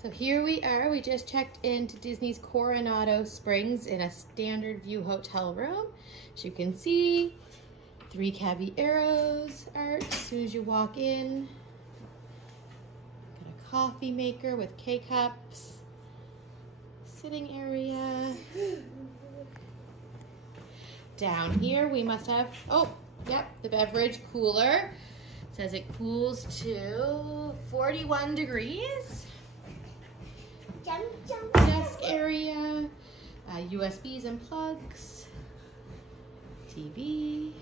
So here we are. We just checked into Disney's Coronado Springs in a standard view hotel room. As you can see, 3 Caballeros art as soon as you walk in. Got a coffee maker with K-cups. Sitting area. Down here we must have, oh, yep, the beverage cooler. It says it cools to 41 degrees. Desk area, USBs and plugs, TV,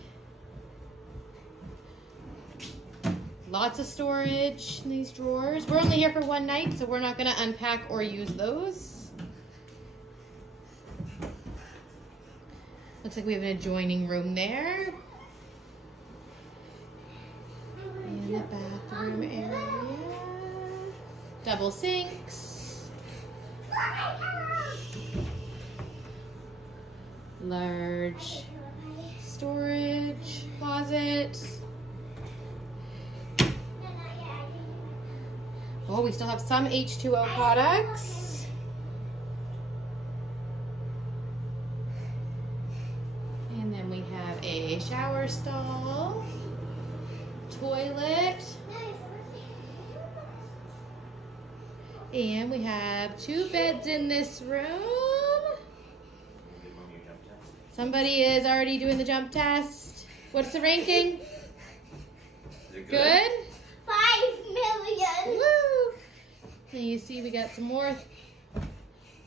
lots of storage in these drawers. We're only here for one night, so we're not going to unpack or use those. Looks like we have an adjoining room there. And the bathroom area. Double sinks. Large storage closet. Oh, we still have some H2O products. And then we have a shower stall, toilet, and we have 2 beds in this room. Somebody is already doing the jump test. What's the ranking? Is it Good? 5 million. Woo! And you see we got some more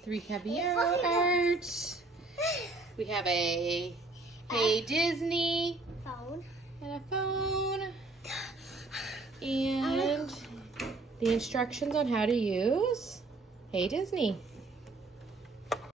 3 Caballero art. We have a Hey Disney Phone. and a phone. And the instructions on how to use Hey Disney.